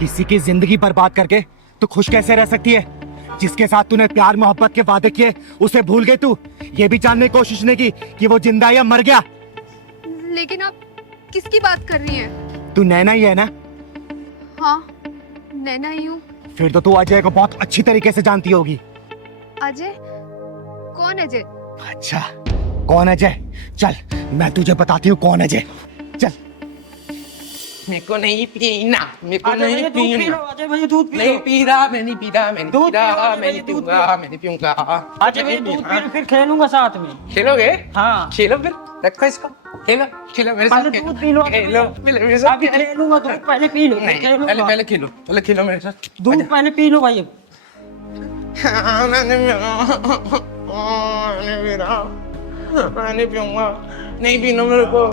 किसी की जिंदगी बर्बाद करके तू खुश कैसे रह सकती है? जिसके साथ तूने प्यार मोहब्बत के वादे किए उसे भूल गई तू। ये भी जानने की कोशिश नहीं की कि वो जिंदा है या मर गया। लेकिन आप किसकी बात कर रही हैं? तू नैना ही है ना? हाँ, नैना ही हूँ। फिर तो तू अजय को बहुत अच्छी तरीके से जानती होगी। अजय? कौन अजय? अच्छा, कौन अजय? चल मैं तुझे बताती हूँ कौन अजय। चल। मेरे को नहीं पीना, मेरे को अजय नहीं भैया दूध पी पीना। लो, अजय भैया दूध पी लो। नहीं पी रहा, मैं नहीं पी रहा, मैं नहीं दूध पी रहा, पी लो, मैं नहीं दूध पीऊंगा, मैं नहीं पीऊंगा। अजय भैया दूध पी लो, फिर खेलूंगा साथ में। खेलोगे? हाँ। खेलो फिर, रखो इसको। खेलो, खेलो मेरे साथ। पहले दूध पी लो। खेलो, मेरे साथ। अभी खेलूंगा, दूध पहले पी लो, फिर नहीं, खेलूंगा। पहले खेलो, पहले खेलो मेरे साथ। दूध पहले पी लो भाई। मैंने पीऊंगा, नहीं पीना मेरे को।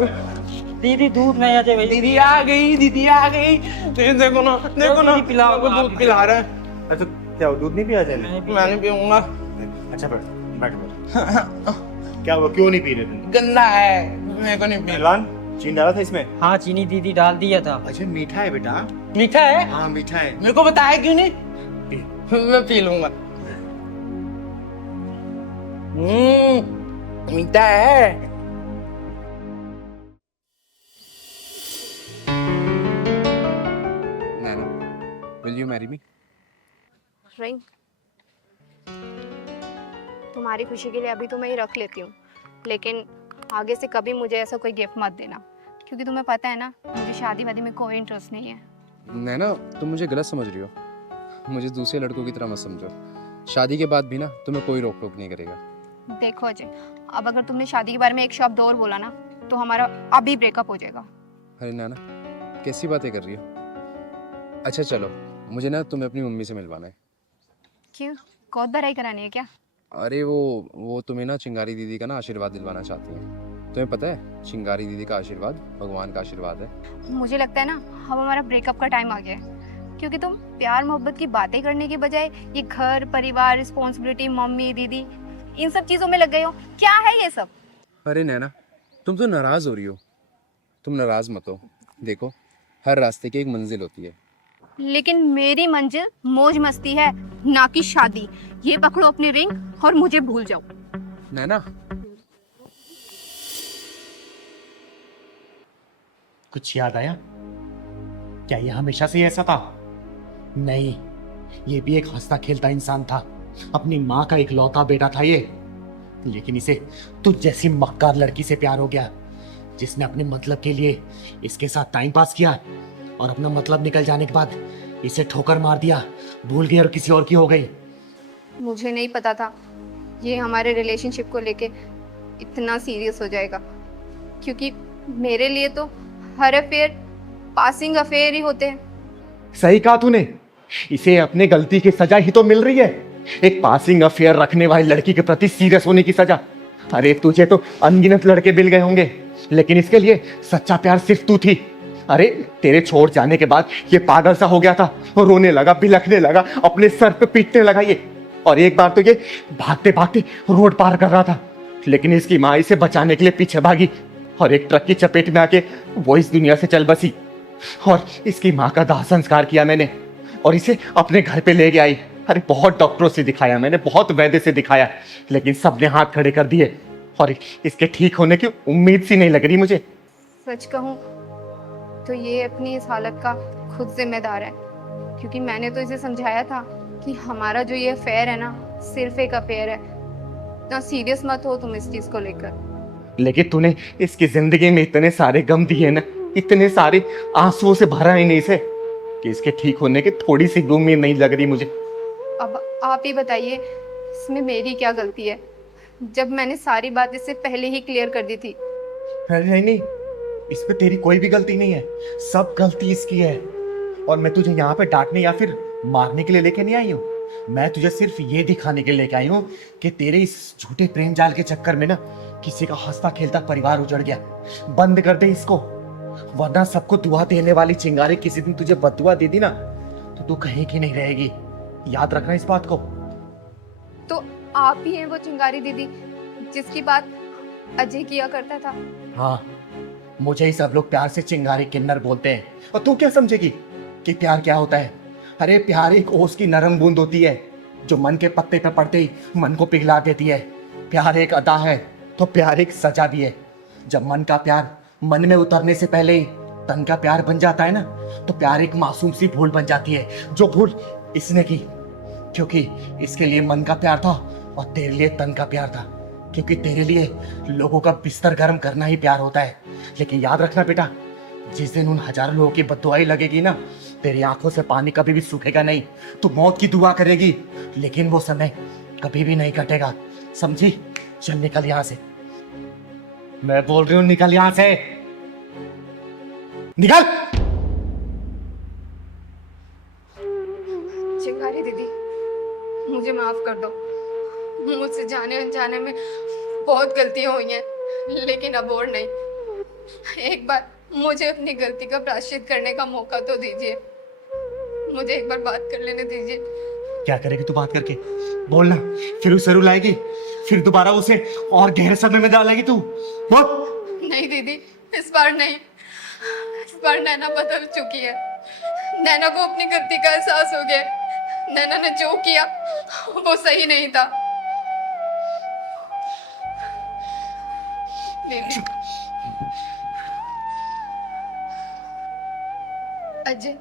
दीदी दूध नहीं, अजय भैया। दीदी आ गई, दीदी आ गई। देखो ना, देखो ना, दीदी पिलाओ, मेरे को दूध पिला रहा है। अच्छा क्या दूध नहीं पिया जाए? मैं नहीं पीऊंगा, अच्छा बैठ बैठ। क्या हुआ, क्यों नहीं पी रहे तुम? गंदा है, मेरे को नहीं पीना। पहलवान, चीनी डाला था इसमें? हाँ, चीनी दीदी डाल दिया था। अच्छा मीठा है बेटा। मीठा है? हाँ मीठा है। मेरे को बताया क्यों नहीं? मैं पी लूंगा। मीठा है। Nana, will you marry me? Ring, तुम्हारी खुशी के लिए अभी तो मैं ये रख लेती हूँ, लेकिन आगे से कभी मुझे ऐसा कोई गिफ्ट मत देना, क्योंकि तुम्हें पता है ना मुझे शादी वादी में कोई इंटरेस्ट नहीं है। नैना, तुम मुझे गलत समझ रही हो। मुझे दूसरे लड़कों की तरह मत समझो। शादी के बाद भी ना तुम्हें कोई रोक टोक नहीं करेगा। देखो अजय, अब अगर तुमने शादी के बारे में एक शब्द और बोला ना तो हमारा अभी ब्रेकअप हो जाएगा। अरे नैना, कैसी बातें कर रही हो? अच्छा चलो, मुझे ना तुम्हें अपनी मम्मी से मिलवाना है। क्यों, कौत भराई करानी है क्या? अरे वो तुम्हें ना चिंगारी दीदी का ना आशीर्वाद दिलवाना चाहती हैं। तुम्हें पता है, चिंगारी दीदी का आशीर्वाद भगवान का आशीर्वाद है। मुझे लगता है ना अब हमारा ब्रेकअप का टाइम आ गया है, क्योंकि तुम प्यार मोहब्बत की बातें करने के बजाय ये घर परिवार रिस्पॉन्सिबिलिटी मम्मी दीदी इन सब चीजों में लग गए हो। क्या है ये सब? अरे नैना, तुम तो नाराज़ हो रही हो। तुम नाराज़ मत हो। देखो, हर रास्ते की एक मंजिल होती है। लेकिन मेरी मंजिल मौज मस्ती है, ना कि शादी। ये पकड़ो अपनी रिंग और मुझे भूल जाओ। नैना, कुछ याद आया? क्या ये हमेशा से ऐसा था? नहीं, ये भी एक हंसता खेलता इंसान था। अपनी माँ का इकलौता बेटा था ये। लेकिन इसे तुझ जैसी मक्कार लड़की से प्यार हो गया, जिसने अपने मतलब के लिए इसके साथ टाइम पास किया और अपना मतलब निकल जाने के बाद इसे ठोकर मार दिया, भूल गई और किसी और की हो गई। मुझे नहीं पता था ये हमारे रिलेशनशिप को लेके इतना सीरियस हो जाएगा, क्योंकि मेरे लिए तो हर अफेयर पासिंग अफेयर ही होते हैं। सही कहा तूने, इसे अपने गलती की सजा ही तो मिल रही है। एक पासिंग अफेयर रखने वाली लड़की के प्रति सीरियस होने की सजा। अरे तुझे तो अनगिनत लड़के मिल गए होंगे, लेकिन इसके लिए सच्चा प्यार सिर्फ तू थी। अरे तेरे छोड़ जाने के बाद ये पागल सा हो गया था, रोने लगा, बिलखने लगा, अपने सर पे पीटने लगा ये। और एक बार तो ये भागते भागते रोड पार कर रहा था, लेकिन इसकी माँ इसे बचाने के लिए पीछे भागी और एक ट्रक की चपेट में आके वो इस दुनिया से चल बसी। और इसकी माँ का दाह संस्कार किया मैंने और इसे अपने घर पे ले गया आई। अरे बहुत डॉक्टरों से दिखाया मैंने, बहुत वैद्य से दिखाया, लेकिन सबने हाथ खड़े कर दिए और इसके ठीक होने की उम्मीद सी नहीं लग रही मुझे। सच कहूँ तो ये अपनी इस हालत का खुद जिम्मेदार है, क्योंकि मैंने तो इसे समझाया था कि हमारा जो ये अफेयर है ना सिर्फ एक अफेयर है, ना सीरियस मत हो तुम इस चीज को लेकर। लेकिन तूने इसकी जिंदगी में इतने सारे गम दिए ना, इतने सारे आंसुओं से भरा ही नहीं इसे, कि इसके ठीक होने की थोड़ी सी उम्मीद नहीं लग रही मुझे। अब आप ही बताइए इसमें मेरी क्या गलती है, जब मैंने सारी बात इससे पहले ही क्लियर कर दी थी। नहीं नहीं, इसमें तेरी कोई भी गलती नहीं है, सब गलती इसकी है। और मैं तुझे यहाँ पे डांटने या फिर मारने के लिए लेके नहीं आई हूँ, मैं तुझे सिर्फ ये दिखाने के लिए लेके आई हूँ कि तेरे इस झूठे प्रेम जाल के चक्कर में ना किसी का हंसता खेलता परिवार उजड़ गया। बंद कर दे इसको, वरना सबको दुआ देने वाली चिंगारी किसी दिन तुझे बददुआ दे दी ना तो तू कहीं की नहीं रहेगी। याद रखना इस बात को। तो आप ही हैं वो चिंगारी दीदी जिसकी बात अजय किया करता था? हाँ, मुझे ही सब लोग प्यार से चिंगारी किन्नर बोलते हैं। और तू क्या समझेगी कि प्यार क्या होता है। अरे प्यार एक ओस की नरम बूंद होती है जो मन के पत्ते पे पड़ते ही मन को पिघला देती है। प्यार एक अदा है तो प्यार एक सजा भी है। जब मन का प्यार मन में उतरने से पहले ही तन का प्यार बन जाता है ना, तो प्यार एक मासूम सी भूल बन जाती है, जो भूल इसने की क्योंकि इसके लिए मन का प्यार था और तेरे लिए तन का प्यार था, क्योंकि तेरे लिए लोगों का बिस्तर गर्म करना ही प्यार होता है। लेकिन याद रखना बेटा, जिस दिन उन हजारों लोगों की बददुआई लगेगी ना, तेरी आंखों से पानी कभी भी सूखेगा नहीं। तू मौत की दुआ करेगी लेकिन वो समय कभी भी नहीं कटेगा, समझी? चल निकल यहां से, मैं बोल रही हूं निकल यहां से, निकल। चिंगारी दीदी, मुझे माफ कर दो। मुझसे जाने अनजाने में बहुत गलतियां हुई हैं, लेकिन अब और नहीं। एक बार मुझे अपनी गलती का प्रायश्चित करने का मौका तो दीजिए। मुझे एक बार बात कर लेने दीजिए। क्या करेगी तू बात करके? बोलना, फिर उसे रुलाएगी, फिर दोबारा उसे और गहरे सदमे में डालेगी तू? बोल। नहीं दीदी, इस बार नहीं। इस बार नैना बदल चुकी है। नैना को अपनी गलती का एहसास हो गया। नैना ने जो किया वो सही नहीं था। दीदी, अजय,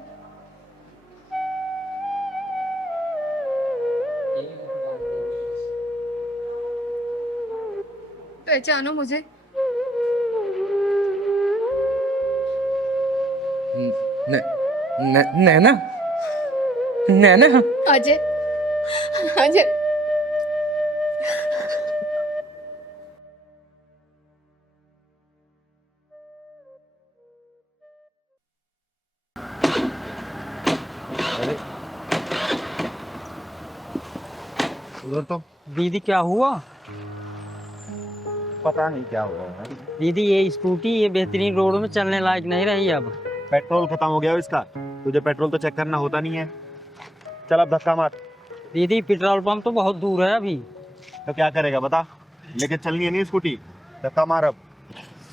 पहचानो मुझे? नैना, नैना, अजय, अजय, उधर तो दीदी क्या हुआ? पता नहीं क्या हुआ है। दीदी ये स्कूटी ये बेहतरीन रोड में चलने लायक नहीं रही अब। पेट्रोल खत्म हो गया है इसका। तुझे पेट्रोल तो चेक करना होता नहीं है। चल अब धक्का मार। दीदी पेट्रोल पंप तो बहुत दूर है अभी। तो क्या करेगा बता? लेके चलनी है नहीं स्कूटी, धक्का मार अब।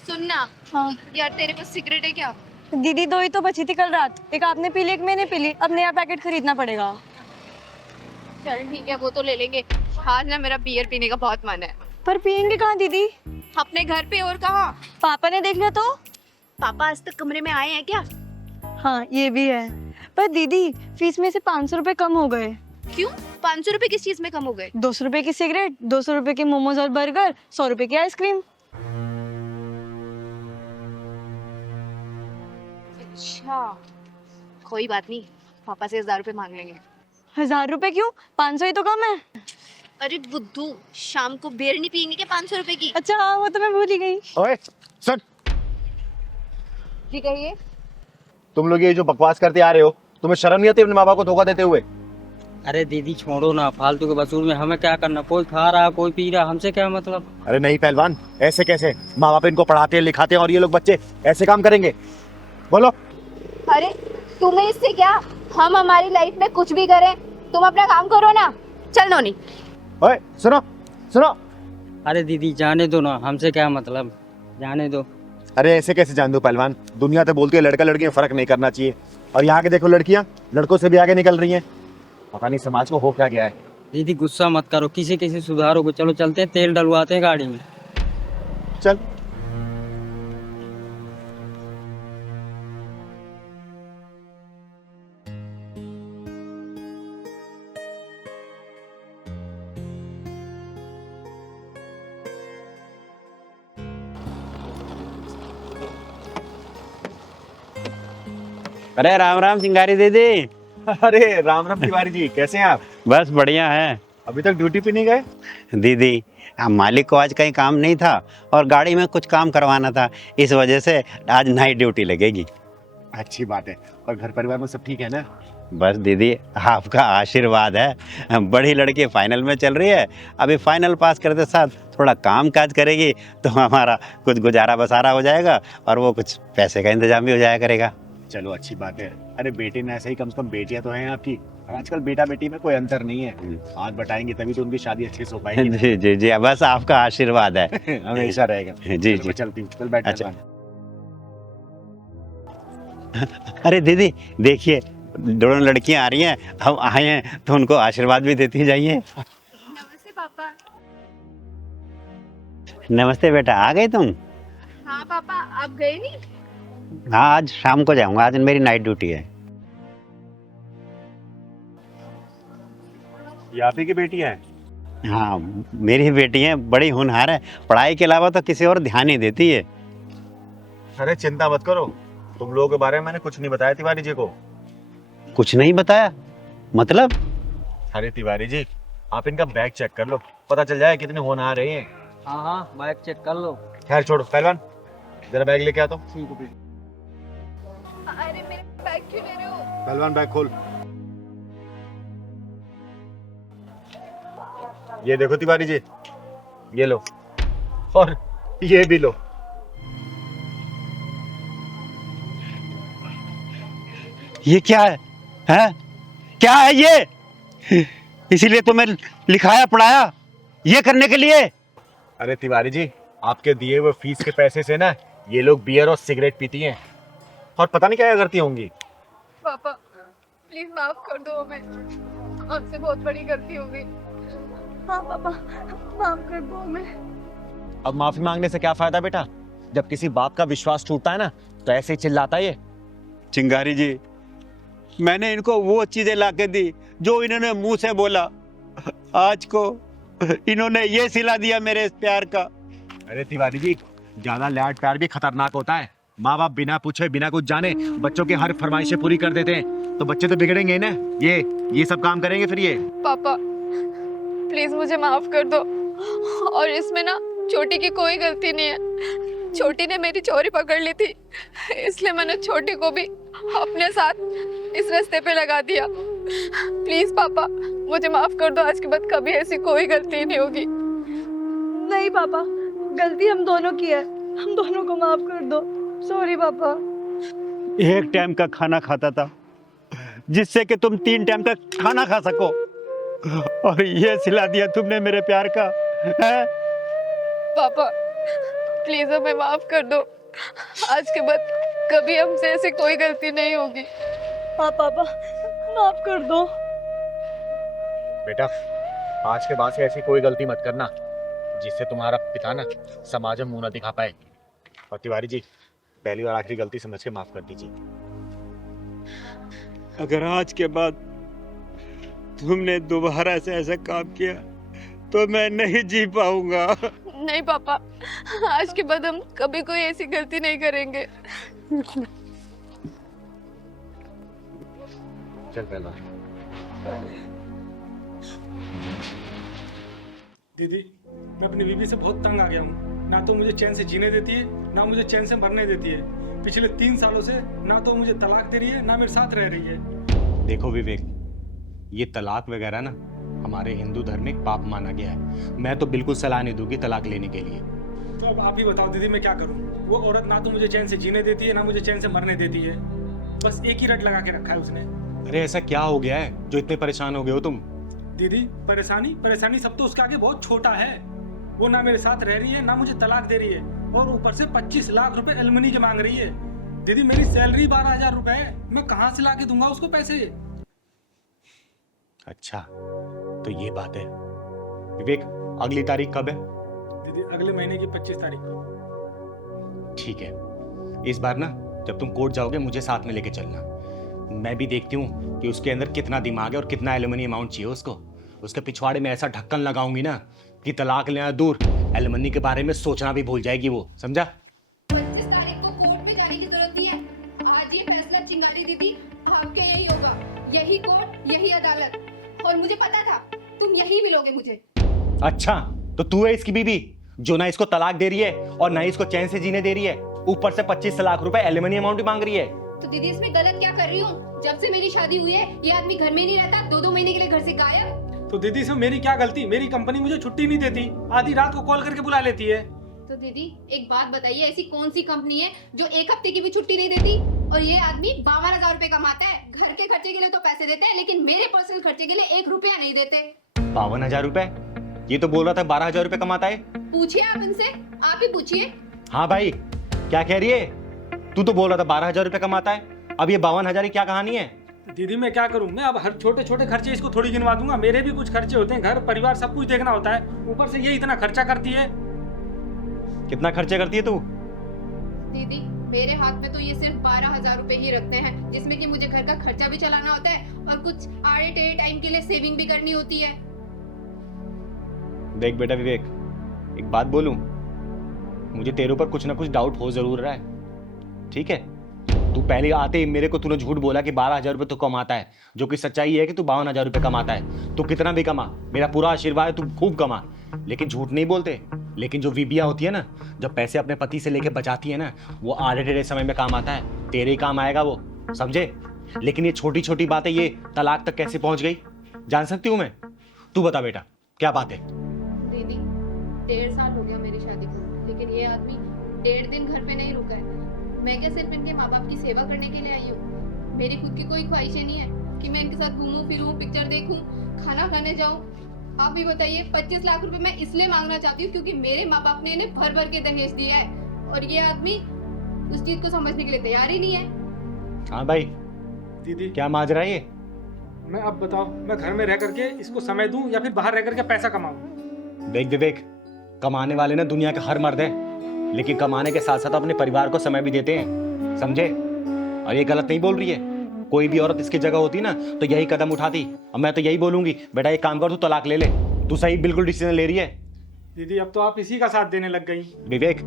सुनना। हाँ यार, तेरे पास सिगरेट है क्या? दीदी 2 ही तो बची थी कल रात, एक आपने पी ली एक मैंने पी ली, अब नया पैकेट खरीदना पड़ेगा। चल ठीक है, वो तो ले लेंगे। आज ना मेरा बियर पीने का बहुत मन है। पर पियेंगे कहाँ दीदी? अपने घर पे, और कहाँ? पापा ने देख लिया तो? पापा आज तक कमरे में आए हैं क्या? हाँ ये भी है, पर दीदी फीस में से 500 रुपए कम हो गए। क्यों? 500 रुपए किस चीज में कम हो गए? 200 रुपए की सिगरेट, 200 रुपए के मोमोज और बर्गर, 100 रुपए की आइसक्रीम। अच्छा, कोई बात नहीं, पापा से 1000 रुपए मांग लेंगे। 1000 रुपए क्यों? 500 ही तो कम है। अरे बुद्धू, शाम को बियर नहीं पियेंगे क्या 500 रुपए की? अच्छा हाँ, वो तो मैं भूल ही गई। ओए सुन, जी कहिए। तुम लोग ये जो बकवास करते आ रहे हो, तुम्हें शर्म नहीं आती अपने माँ बाप को धोखा देते हुए? अरे दीदी छोड़ो ना, फालतू के वसूल में हमें क्या करना? कोई खा रहा कोई पी रहा, हमसे क्या मतलब? अरे नहीं पहलवान, ऐसे कैसे? माँ बाप इनको पढ़ाते हैं लिखाते हैं और ये लोग बच्चे ऐसे काम करेंगे? बोलो। अरे तुम्हें इससे क्या? हम हमारी लाइफ में कुछ भी करें, तुम अपना काम करो ना। चल नोनी। ओए सुनो सुनो। अरे दीदी जाने दो ना, हमसे क्या मतलब, जाने दो। अरे ऐसे कैसे जान दो पहलवान? दुनिया तो बोलती है लड़का लड़की में फर्क नहीं करना चाहिए, और यहाँ के देखो लड़कियाँ लड़कों से भी आगे निकल रही हैं। पता नहीं समाज को हो क्या गया है। दीदी गुस्सा मत करो, किसी किसी सुधारो को। चलो चलते हैं, तेल डलवाते हैं गाड़ी में। चल। अरे राम राम चिंगारी दीदी। अरे राम राम तिवारी जी, कैसे हैं आप? बस बढ़िया है। अभी तक ड्यूटी पे नहीं गए? दीदी मालिक को आज कहीं काम नहीं था और गाड़ी में कुछ काम करवाना था, इस वजह से आज नाइट ड्यूटी लगेगी। अच्छी बात है। और घर परिवार में सब ठीक है ना? बस दीदी आपका आशीर्वाद है। बड़ी लड़की फाइनल में चल रही है, अभी फाइनल पास करते साथ थोड़ा काम काज करेगी तो हमारा कुछ गुजारा बसारा हो जाएगा और वो कुछ पैसे का इंतजाम भी हो जाया करेगा। चलो अच्छी बात है। अरे बेटे ने ऐसे ही, कम से कम बेटियां तो हैं आपकी। आजकल बेटा बेटी में कोई अंतर नहीं है। हाथ बटाएंगे तभी तो उनकी शादी अच्छे से हो पाएगी। जी जी जी, बस आपका आशीर्वाद है। हमेशा रहेगा। जी जी। चलती हूँ, चल बैठ। अच्छा। अरे दीदी देखिए, दोनों लड़कियां आ रही हैं, हम आए हैं तो उनको आशीर्वाद भी देती जाइए। नमस्ते पापा। नमस्ते बेटा, आ गए तुम? हाँ पापा, आप गए नहीं? हाँ, आज शाम को जाऊंगा, आज मेरी नाइट ड्यूटी है। ये आप ही की बेटी है? हाँ, मेरी बेटी है, बड़ी होनहार है, पढ़ाई के अलावा तो किसी और ध्यान नहीं देती है। अरे चिंता मत करो, तुम लोगों के बारे में मैंने कुछ नहीं बताया तिवारी जी को। कुछ नहीं बताया मतलब? अरे तिवारी जी, आप इनका बैग चेक कर लो, पता चल जाए कितने होनहार रहे हैं। हाँ हाँ, बाइक चेक कर लो। खैर छोड़ो, पहलवान जरा बैग लेके आ तो। अरे मेरे बैग क्यों ले रहे हो? पहलवान बैग खोल। ये देखो तिवारी जी, ये लो, और ये भी लो। ये क्या है? हैं? क्या है ये? इसीलिए तो मैं लिखाया पढ़ाया, ये करने के लिए। अरे तिवारी जी, आपके दिए हुए फीस के पैसे से ना ये लोग बियर और सिगरेट पीती हैं और पता नहीं क्या करती होंगी। पापा प्लीज माफ कर दो हमें, हमसे बहुत बड़ी गलती हो गई। हाँ पापा, माफ कर दो हमें। अब माफी मांगने से क्या फायदा बेटा, जब किसी बाप का विश्वास टूटता है ना तो ऐसे ही चिल्लाता है ये। चिंगारी जी, मैंने इनको वो चीजें लाके दी जो इन्होंने मुंह से बोला, आज को इन्होंने ये सिला दिया मेरे इस प्यार का। अरे तिवारी जी, ज्यादा लाड प्यार भी खतरनाक होता है। माँ बाप बिना पूछे बिना कुछ जाने बच्चों की हर फरमाइशें पूरी कर देते हैं, तो बच्चे तो बिगड़ेंगे ना। ये सब काम करेंगे फिर ये। पापा प्लीज मुझे माफ कर दो, और इसमें ना छोटी की कोई गलती नहीं है। छोटी ने मेरी चोरी पकड़ ली थी, इसलिए मैंने छोटी को भी अपने साथ इस रास्ते पे लगा दिया। प्लीज पापा मुझे माफ कर दो, आज के बाद कभी ऐसी कोई गलती नहीं होगी। नहीं पापा, गलती हम दोनों की है, हम दोनों को माफ कर दो। सॉरी पापा। एक टाइम का खाना खाता था जिससे कि तुम 3 टाइम का खाना खा सको, और ये सिला दिया तुमने मेरे प्यार का, है? पापा प्लीज हमें माफ कर दो, आज के बाद कभी हमसे ऐसी कोई गलती नहीं होगी। हाँ पापा, माफ कर दो। बेटा आज के बाद से ऐसी कोई गलती मत करना जिससे तुम्हारा पिता ना समाज में मुंह ना दिखा पाए। और तिवारी जी, पहली और आखिरी गलती समझ के माफ कर दीजिए। अगर आज के बाद तुमने दोबारा से ऐसा काम किया तो मैं नहीं जी पाऊंगा। नहीं पापा, आज के बाद हम कभी कोई ऐसी गलती नहीं करेंगे। चल पहला। दीदी, मैं अपनी बीवी से बहुत तंग आ गया हूँ। ना तो मुझे चैन से जीने देती है, ना मुझे चैन से मरने देती है। पिछले 3 सालों से ना तो मुझे तलाक दे रही है, ना मेरे साथ रह रही है। देखो विवेक, ये तलाक वगैरह ना हमारे हिंदू धर्म में एक पाप माना गया है। मैं तो बिल्कुल सलाह नहीं दूंगी तलाक लेने के लिए। तो अब आप ही बताओ दीदी, मैं क्या करूँ? वो औरत ना तो मुझे चैन से जीने देती है, ना मुझे चैन से मरने देती है। बस एक ही रट लगा के रखा है उसने। अरे ऐसा क्या हो गया है जो इतने परेशान हो गए हो तुम? दीदी परेशानी सब तो उसके आगे बहुत छोटा है। वो ना मेरे साथ रह रही है, ना मुझे तलाक दे रही है, और ऊपर से 25 लाख रुपए एलमनी के मांग रही है। दीदी मेरी सैलरी 12,000 रुपए है, मैं कहाँ से ला के दूंगा उसको पैसे? अच्छा तो ये बात है। विवेक, अगली तारीख कब है? दीदी अगले महीने की 25 तारीख को। ठीक है, इस बार ना जब तुम कोर्ट जाओगे मुझे साथ में लेके चलना। मैं भी देखती हूँ कि उसके अंदर कितना दिमाग है और कितना एलुमनी अमाउंट चाहिए उसको। उसके पिछवाड़े में ऐसा ढक्कन लगाऊंगी ना कि तलाक लेना दूर, एलुमनी के बारे में सोचना भी भूल जाएगी वो, समझा? 25 तारीख को कोर्ट में जाने की जरूरत नहीं है। आज ये फैसला चिंगारी दीदी आपके यही होगा, यही कोर्ट यही अदालत, और मुझे पता था तुम यही मिलोगे मुझे। अच्छा तो तू है इसकी बीवी जो ना इसको तलाक दे रही है और ना इसको चैन से जीने दे रही है, ऊपर से 25 लाख रुपए एलुमनी अमाउंट भी मांग रही है। तो दीदी इसमें गलत क्या कर रही हूँ? जब से मेरी शादी हुई है ये आदमी घर में नहीं रहता, 2-2 महीने के लिए घर से गायब। तो दीदी इसमें मेरी क्या गलती? मेरी कंपनी मुझे छुट्टी नहीं देती, आधी रात को कॉल करके बुला लेती है। तो दीदी एक बात बताइए, ऐसी कौन सी कंपनी है जो 1 हफ्ते की भी छुट्टी नहीं देती? और ये आदमी 52,000 रुपए कमाता है, घर के खर्चे के लिए तो पैसे देते हैं, लेकिन मेरे पर्सनल खर्चे के लिए 1 रुपया नहीं देते। 52,000 रुपए? ये तो बोल रहा था 12,000 रुपए कमाता है। पूछिए आप इनसे, आप ही पूछिए। हाँ भाई, क्या कह रही है? तू तो बोल रहा था 12,000 रुपए कमाता है, अब ये 52,000 की क्या कहानी है? दीदी मैं क्या करूं? मैं अब हर छोटे छोटे खर्चे इसको थोड़ी गिनवा दूंगा। मेरे भी कुछ खर्चे होते हैं, घर परिवार सब कुछ देखना होता है। ऊपर से ये इतना खर्चा करती है। कितना खर्चे करती है तू? दीदी मेरे हाथ में तो ये सिर्फ 12,000 रुपए ही रखते हैं, जिसमें कि मुझे घर का खर्चा भी चलाना होता है और कुछ आड़े टेढ़े टाइम के लिए सेविंग भी करनी होती है। देख बेटा विवेक, एक बात बोलूं, मुझे तेरे ऊपर कुछ ना कुछ डाउट हो जरूर रहा है, ठीक है? तू पहले आते ही मेरे को तूने झूठ बोला कि 12,000 रुपये तू कमाता है, जो कि सच्चाई है कि तू 52,000 रुपये कमाता है। तू कितना भी कमा, मेरा पूरा आशीर्वाद है, तू खूब कमा, लेकिन झूठ नहीं बोलते। लेकिन जो बीबियाँ होती है ना, जब पैसे अपने पति से लेके बचाती है ना, वो आधे टेढ़े समय में काम आता है, तेरे ही काम आएगा वो, समझे? लेकिन ये छोटी छोटी बातें ये तलाक तक कैसे पहुंच गई, जान सकती हूँ मैं? तू बता बेटा, क्या बात है? दीदी 1.5 साल हो गया मेरी शादी को, लेकिन ये आदमी 1.5 दिन घर पे नहीं रुका है। मैं क्या सिर्फ इनके माँ बाप की सेवा करने के लिए आई हूँ? मेरी खुद की कोई ख्वाहिशें नहीं है कि मैं इनके साथ घूमूं फिरूं, पिक्चर देखूं, खाना खाने जाऊं। आप भी बताइए, 25 लाख रुपए मैं इसलिए मांगना चाहती हूँ क्योंकि मेरे माँ बाप ने इन्हें भर भर के दहेज दिया है और ये आदमी उस चीज को समझने के लिए तैयार ही नहीं है। हाँ भाई, दीदी क्या माजरा है ये? मैं अब बताओ, मैं घर में रह करके इसको समय दूं या फिर बाहर रह करके पैसा कमाऊं? देख विवेक, कमाने वाले ना दुनिया के हर मर्द हैं, लेकिन कमाने के साथ साथ अपने परिवार को समय भी देते हैं, समझे? और ये गलत नहीं बोल रही है। कोई भी औरत इसकी जगह होती ना तो यही कदम उठाती। अब मैं तो यही बोलूंगी, बेटा एक काम कर, तू तलाक ले ले। तू सही बिल्कुल डिसीजन ले रही है। दीदी अब तो आप इसी का साथ देने लग गई। विवेक,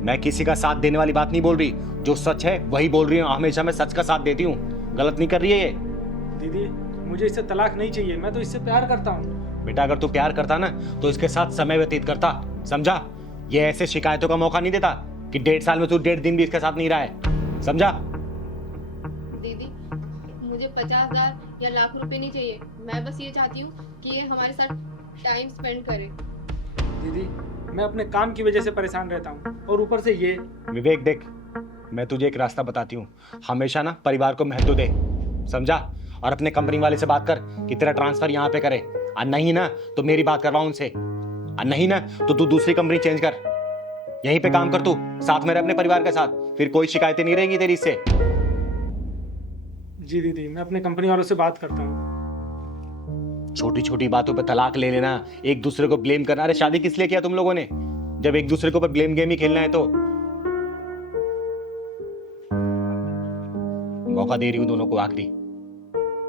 मैं किसी का साथ देने वाली बात नहीं बोल रही, जो सच है वही बोल रही हूँ। हमेशा मैं सच का साथ देती हूँ, गलत नहीं कर रही है ये। दीदी मुझे इससे तलाक नहीं चाहिए, मैं तो इससे प्यार करता हूँ। बेटा अगर तू प्यार करता ना तो इसके साथ समय व्यतीत करता, समझा? ये ऐसे शिकायतों का मौका नहीं देता कि 1.5 साल में तू 1.5 दिन भी इसके साथ नहीं रहा है, समझा? दीदी मुझे 50,000 या लाख रुपए नहीं चाहिए, मैं बस ये चाहती हूँ कि ये हमारे साथ टाइम स्पेंड करे। दीदी मैं अपने काम की वजह से परेशान रहता हूँ और ऊपर से ये। विवेक देख, मैं तुझे एक रास्ता बताती हूँ, हमेशा ना परिवार को महत्व दे, समझा? और अपने कंपनी वाले से बात कर कि तेरा ट्रांसफर यहाँ पे करे, और नहीं ना तो मेरी बात करवा उनसे, और नहीं ना तो तू दूसरी कंपनी चेंज कर, यहीं पे काम कर, तू साथ में रह अपने परिवार के साथ, फिर कोई शिकायतें नहीं रहेंगी तेरी इससे। जी दीदी मैं अपने कंपनी वालों से बात करता हूँ। छोटी छोटी बातों पे तलाक ले लेना, एक दूसरे को ब्लेम करना। अरे शादी किस लिए किया तुम लोगों ने, जब एक दूसरे को ऊपर ब्लेम गेम ही खेलना है? तो मौका दे रही हूं दोनों को आखिरी,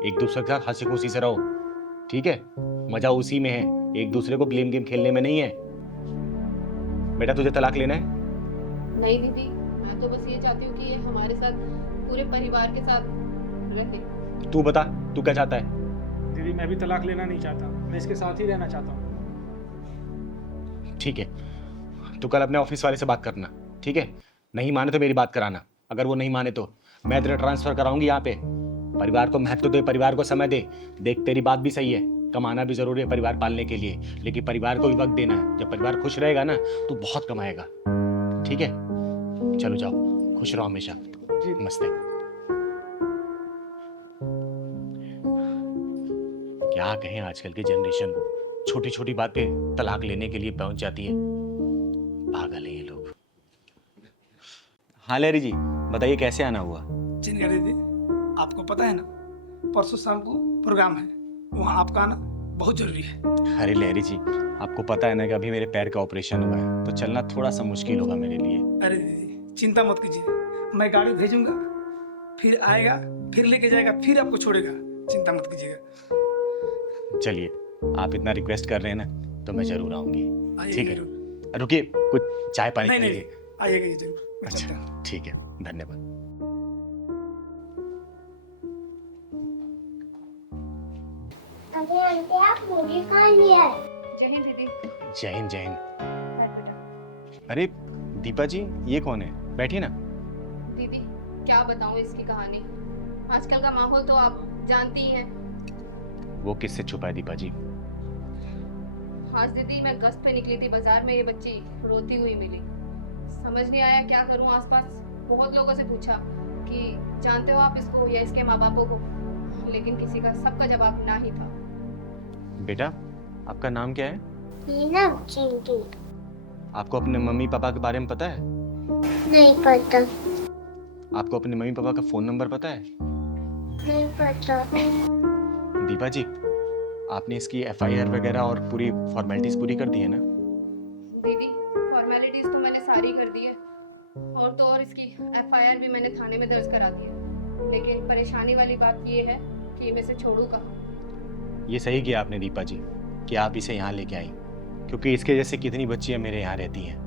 एक दूसरे के साथ हंसी खुशी से रहो, ठीक है? मजा उसी में है, एक दूसरे को ब्लेम गेम खेलने में नहीं है। बेटा तुझे तलाक लेना है? नहीं दीदी, मैं तो बस ये चाहती हूँ कि ये हमारे साथ पूरे परिवार के साथ रहे। तू बता, तू क्या चाहता है? दीदी मैं भी तलाक लेना नहीं चाहता, मैं इसके साथ ही रहना चाहता हूँ। ठीक है, तू कल अपने ऑफिस वाले से बात करना, ठीक है? नहीं माने तो मेरी बात कराना, अगर वो नहीं माने तो मैं तेरा ट्रांसफर कराऊंगी यहाँ पे। परिवार को महत्व दे, परिवार को समय दे। देख तेरी बात भी सही है, कमाना भी जरूरी है परिवार पालने के लिए, लेकिन परिवार को भी वक्त देना है। जब परिवार खुश रहेगा ना तो बहुत कमाएगा, ठीक है? चलो जाओ, खुश रहो हमेशा। नमस्ते। क्या कहें आजकल के जनरेशन को, छोटी छोटी बातें तलाक लेने के लिए पहुंच जाती है, पागल है ये लोग। हाँ लहरी जी बताइए, कैसे आना हुआ? चिंगारी दीदी, आपको पता है ना परसों शाम को प्रोग्राम है, वहाँ आपका आना बहुत जरूरी है। अरे लहरी जी, आपको पता है ना कि अभी मेरे पैर का ऑपरेशन हुआ है, तो चलना थोड़ा सा मुश्किल होगा मेरे लिए। अरे दीदी चिंता मत कीजिए, मैं गाड़ी भेजूंगा, फिर आएगा, फिर लेके जाएगा, फिर आपको छोड़ेगा, चिंता मत कीजिएगा। चलिए, आप इतना रिक्वेस्ट कर रहे हैं ना तो मैं जरूर आऊंगी, ठीक है? जरूर। रुकिए, कुछ चाय पानी नहीं पीजिए। आइएगा ये जरूर, मैं चलता अच्छा हूँ। ठीक है, धन्यवाद। आप मुझे कहाँ लिया है? जय हिंद दीदी। जय हिंद जय हिंद। बैठ बेटा। अरे दीपा जी, ये कौन है? बैठिए ना। दीदी क्या बताऊँ इसकी कहानी, आजकल का माहौल तो आप जानती ही हैं। वो किससे छुपा है दीपा जी? आज दीदी मैं गश्त पे निकली थी बाजार में, ये बच्ची रोती हुई मिली, समझ नहीं आया क्या करूं। आसपास बहुत लोगों से पूछा कि जानते हो आप इसको या इसके माँ बापों को, लेकिन किसी का सबका जवाब ना ही था। बेटा आपका नाम क्या है? नीलम चिंकी। आपको अपने मम्मी पापा के बारे में पता है? नहीं पता। आपको अपने मम्मी पापा का फोन नंबर पता है? नहीं पता। दीपा जी, आपने इसकी एफआईआर वगैरह और पूरी फॉर्मेलिटीज पूरी कर दी है ना? दीदी फॉर्मेलिटीज तो मैंने सारी कर दी है, और तो और इसकी एफआईआर भी मैंने थाने में दर्ज करा दी है, लेकिन परेशानी वाली बात ये है कि मैं इसे छोड़ूं कहाँ। ये सही किया आपने दीपा जी कि आप इसे यहाँ लेके आई, क्योंकि इसके जैसे कितनी बच्चियाँ मेरे यहाँ रहती हैं।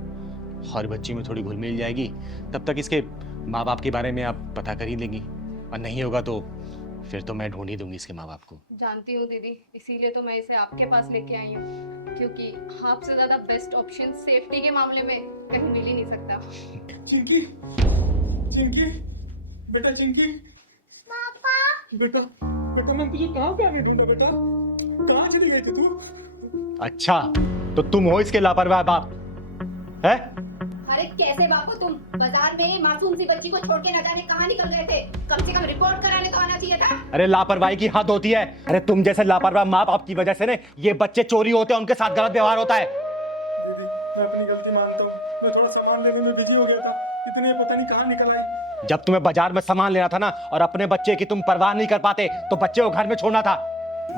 हर बच्ची में थोड़ी घुल मिल जाएगी, तब तक इसके माँ बाप के बारे में आप पता कर ही लेंगी, और नहीं होगा तो फिर तो मैं ढूंढ ही दूंगी इसके माँ बाप को। जानती हूँ दीदी, इसीलिए तो मैं इसे आपके पास लेके आई हूँ, क्योंकि आपसे ज़्यादा बेस्ट ऑप्शन सेफ्टी के मामले में कहीं मिल ही नहीं सकता। चिंकी, चिंकी, बेटा चिंकी। पापा। बेटा, बेटा मैं तुझे कहाँ पे आने ढूंढा बेटा? कहाँ चली गई थी तू? अच्छा, तो तुम हो इसके लापरवाह बाप, है? अरे कैसे बापू तुम बाजार में मासूम सी बच्ची को छोड़ के न जाने कहाँ निकल रहे थे? कम से कम रिपोर्ट कराने तो आना चाहिए था। अरे लापरवाही की हद होती है। अरे तुम जैसे लापरवाह माँ बाप की वजह से ना ये बच्चे चोरी होते हैं, उनके साथ गलत व्यवहार होता है। दीदी मैं अपनी गलती मानता हूँ, मैं थोड़ा सामान लेने में बिजी हो गया था, इतने पता नहीं कहाँ निकल आई। जब तुम्हें बाजार में सामान लेना था ना और अपने बच्चे की तुम परवाह नहीं कर पाते तो बच्चे को घर में छोड़ना था।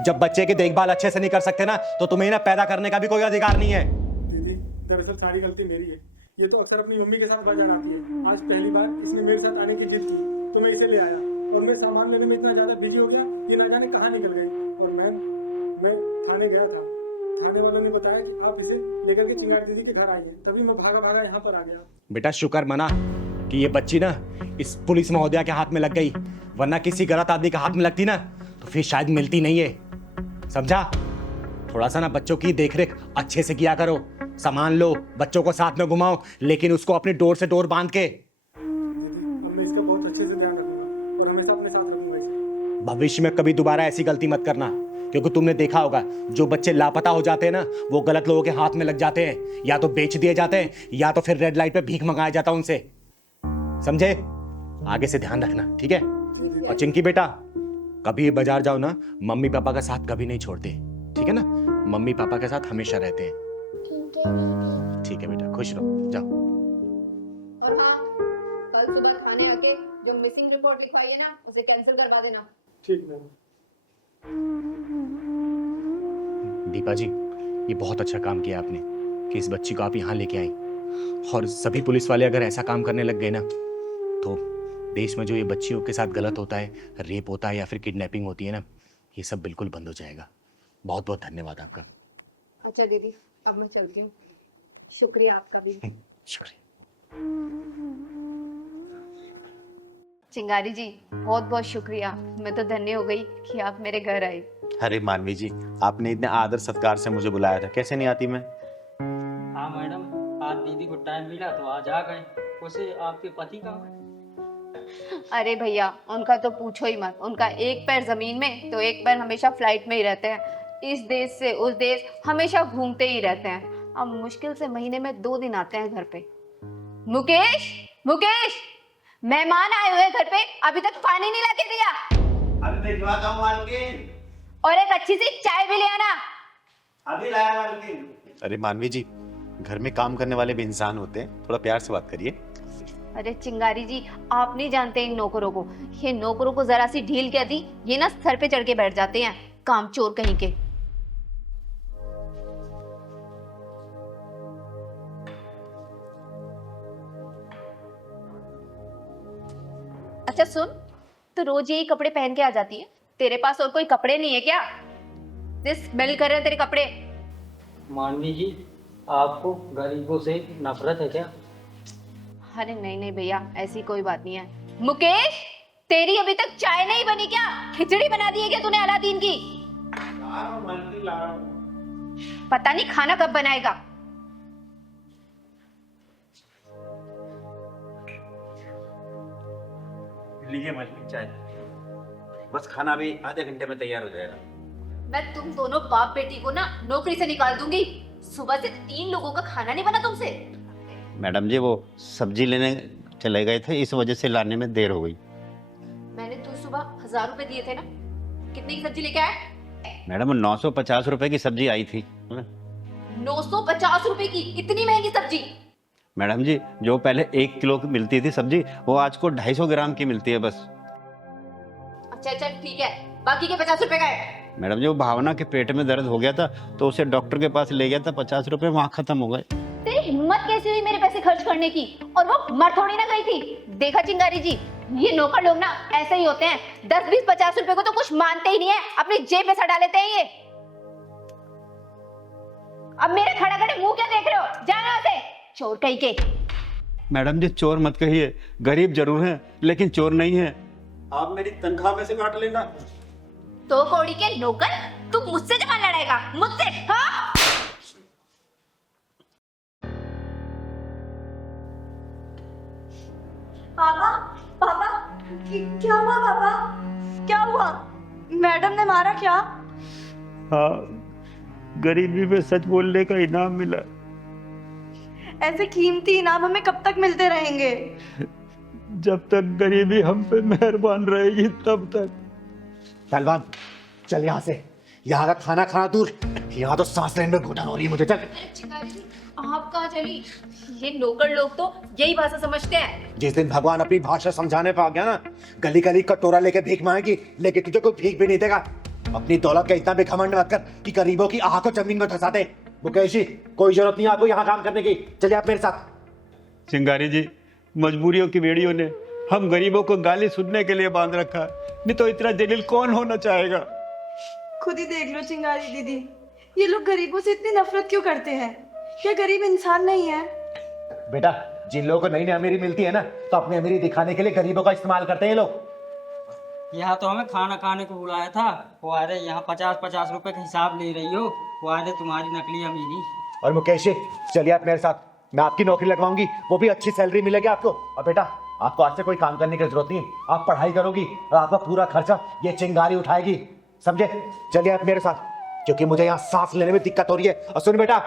जब बच्चे की देखभाल अच्छे से नहीं कर सकते ना तो तुम्हें ना पैदा करने का भी कोई अधिकार नहीं है। दीदी दरअसल सारी गलती मेरी है, ये तो अक्सर अपनी मम्मी के साथ बाजार आती है। आज पहली बार इसने मेरे साथ आने की जिद की तो मैं इसे ले आया, और मैं सामान लेने में इतना ज़्यादा बिजी हो गया कि ना जाने कहाँ निकल गई। और मैं थाने गया था, थाने वालों ने बताया कि आप इसे लेकर के चिंगारी दीदी के घर आइए, तभी मैं भागा भागा यहाँ पर आ गया। बेटा शुक्र मना कि ये बच्ची ना इस पुलिस महोदया के हाथ में लग गई, वरना किसी गलत आदमी के हाथ में लगती ना तो फिर शायद मिलती नहीं है, समझा? थोड़ा सा ना बच्चों की देखरेख अच्छे से किया करो, सामान लो, बच्चों को साथ में घुमाओ, लेकिन उसको अपनी डोर से डोर बांध के। अब मैं इसका बहुत अच्छे से ध्यान रखूंगा और हमेशा अपने साथ रखूंगा इसे। भविष्य में कभी दोबारा ऐसी गलती मत करना, क्योंकि तुमने देखा होगा जो बच्चे लापता हो जाते हैं ना वो गलत लोगों के हाथ में लग जाते हैं, या तो बेच दिए जाते हैं या तो फिर रेड लाइट पे भीख मंगाया जाता है उनसे, समझे? आगे से ध्यान रखना, ठीक है? और चिंकी बेटा कभी बाजार जाओ ना मम्मी पापा का साथ कभी नहीं छोड़ते, ठीक है ना? मम्मी पापा के साथ हमेशा रहते हैं। ठीक है बेटा, खुश रहो, जाओ। और हाँ, कल सुबह थाने आके जो मिसिंग रिपोर्ट लिखवाई है ना उसे कैंसिल करवा देना। ठीक मैम। दीपा जी ये बहुत अच्छा काम किया आपने कि इस बच्ची को आप यहाँ लेके आई, और सभी पुलिस वाले अगर ऐसा काम करने लग गए ना तो देश में जो ये बच्चियों के साथ गलत होता है, रेप होता है या फिर किडनैपिंग होती है ना, ये सब बिल्कुल बंद हो जाएगा। बहुत बहुत धन्यवाद आपका। अच्छा दीदी अब मैं चलती हूँ, शुक्रिया आपका भी। शुक्रिया। चिंगारी जी बहुत बहुत शुक्रिया, मैं तो धन्य हो गई कि आप मेरे घर आए। अरे मानवी जी, आपने इतने आदर सत्कार से मुझे बुलाया था, कैसे नहीं आती मैं? हाँ मैडम, आज दीदी को टाइम मिला तो आज आ गए। वैसे आपके पति कहाँ है? अरे भैया उनका तो पूछो ही मत, उनका एक पैर जमीन में तो एक पैर हमेशा फ्लाइट में ही रहते हैं, इस देश से उस देश हमेशा घूमते ही रहते हैं। अब मुश्किल से महीने में 2 दिन आते हैं घर पे। मुकेश, मुकेश, मेहमान आए हुए घर पे, अभी तक पानी नहीं लाके दिया। अभी भिजवाता हूँ मालकिन। और एक अच्छी सी चाय भी ले आना। अभी लाया मालकिन। अरे मानवी जी, घर में काम करने वाले भी इंसान होते हैं, थोड़ा प्यार से बात करिए। अरे चिंगारी जी आप नहीं जानते इन नौकरों को, ये नौकरों को जरा सी ढील क्या दी ये ना सर पे चढ़ के बैठ जाते हैं, काम चोर कहीं के। अच्छा सुन, तो रोज यही कपड़े पहन के आ जाती है, तेरे पास और कोई कपड़े नहीं है क्या? स्मेल कर रहे हैं तेरे कपड़े। मानवी जी आपको गरीबों से नफरत है क्या? अरे नहीं नहीं भैया ऐसी कोई बात नहीं है। मुकेश तेरी अभी तक चाय नहीं बनी क्या? खिचड़ी बना दी है क्या तूने अलादीन की? पता नहीं खाना कब बनाएगा। लीजिए मालकिन चाय, बस खाना भी आधे घंटे में तैयार हो जाएगा। मैं तुम दोनों बाप बेटी को ना नौकरी से निकाल दूंगी। सुबह से 3 लोगों का खाना नहीं बना तुमसे। मैडम जी वो सब्जी लेने चले गए थे, इस वजह से लाने में देर हो गई। मैंने तो सुबह 1000 रुपए दिए थे ना, कितने की सब्जी लेके आए? मैडम 950 रुपए की सब्जी आई थी। 950 रुपए की इतनी महंगी सब्जी? मैडम जी जो पहले 1 किलो की मिलती थी सब्जी वो आज को 250 ग्राम की मिलती है बस। अच्छा चल ठीक है, बाकी के 50 रुपए गए। मैडम जी वो भावना के पेट में दर्द हो गया था तो उसे डॉक्टर के पास ले गया था, 50 रुपए वहाँ खत्म हो गए। तेरी हिम्मत कैसी हुई मेरे पैसे खर्च करने की? और वो मर थोड़ी ना गई थी। देखा चिंगारी जी, ये नौकर लोग ना ऐसे ही होते हैं, 10 20 50 रुपए को तो कुछ मानते ही नहीं है, अपनी जेब में सड़ा लेते हैं ये। अब मेरे खड़ा खड़े मुंह क्या देख रहे हो? जाना यहाँ से, चोर कहीं के। मैडम जी चोर मत कहिए, गरीब जरूर हैं लेकिन चोर नहीं है। आप मेरी तनख्वाह में से काट लेना। तो कौड़ी के नौकर, तू मुझसे जबान लड़ाएगा? मुझसे? हाँ? पापा पापा क्या हुआ पापा? क्या हुआ? मैडम ने मारा क्या? हाँ, गरीबी में सच बोलने का इनाम मिला। ऐसे कीमती इनाम हमें कब तक मिलते रहेंगे? जब तक गरीबी हम पे मेहरबान रहेगी तब तक। पहलवान चल यहाँ से, यहाँ का खाना खाना दूर, यहाँ तो सांस लेने में घुटन हो रही है मुझे। चल। चिंगारी जी, आप कहाँ चली? ये नौकर लोग तो यही भाषा समझते हैं। जिस दिन भगवान अपनी भाषा समझाने पे आ गया ना, गली गली कटोरा लेके भीख मांगेगी, लेकिन तुझे कोई भीख भी नहीं देगा। अपनी दौलत का इतना भी घमंड मत कर कि गरीबों की आह को जमीन में धंसा दे। मुकेश जी, कोई जरूरत नहीं आपको यहाँ काम करने की, चलिए आप मेरे साथ। चिंगारी जी, मजबूरियों की बेड़ियों ने हम गरीबों को गाली सुनने के लिए बांध रखा, नहीं तो इतना जलील कौन होना चाहेगा। खुद ही देख लो चिंगारी दीदी, ये लोग गरीबों से इतनी नफरत क्यों करते हैं? क्या गरीब इंसान नहीं है? बेटा, जिन लोगों को नई नई अमीरी मिलती है ना, तो अपनी अमीरी दिखाने के लिए गरीबों का इस्तेमाल करते हैं ये लोग। यहाँ तो हमें खाना खाने को बुलाया था, वो आ रहे यहाँ 50-50 रुपए का हिसाब ले रही हो, वो आ रहे तुम्हारी नकली अमीरी। और मुकेश जी, चलिए आप मेरे साथ, मैं आपकी नौकरी लगवाऊंगी, वो भी अच्छी सैलरी मिलेगी आपको। और बेटा, आपको आज से कोई काम करने की जरूरत नहीं, आप पढ़ाई करोगी और आपका पूरा खर्चा ये चिंगारी उठाएगी, समझे? चलिए आप मेरे साथ, क्योंकि मुझे यहाँ सांस लेने में दिक्कत हो रही है। और सुन बेटा,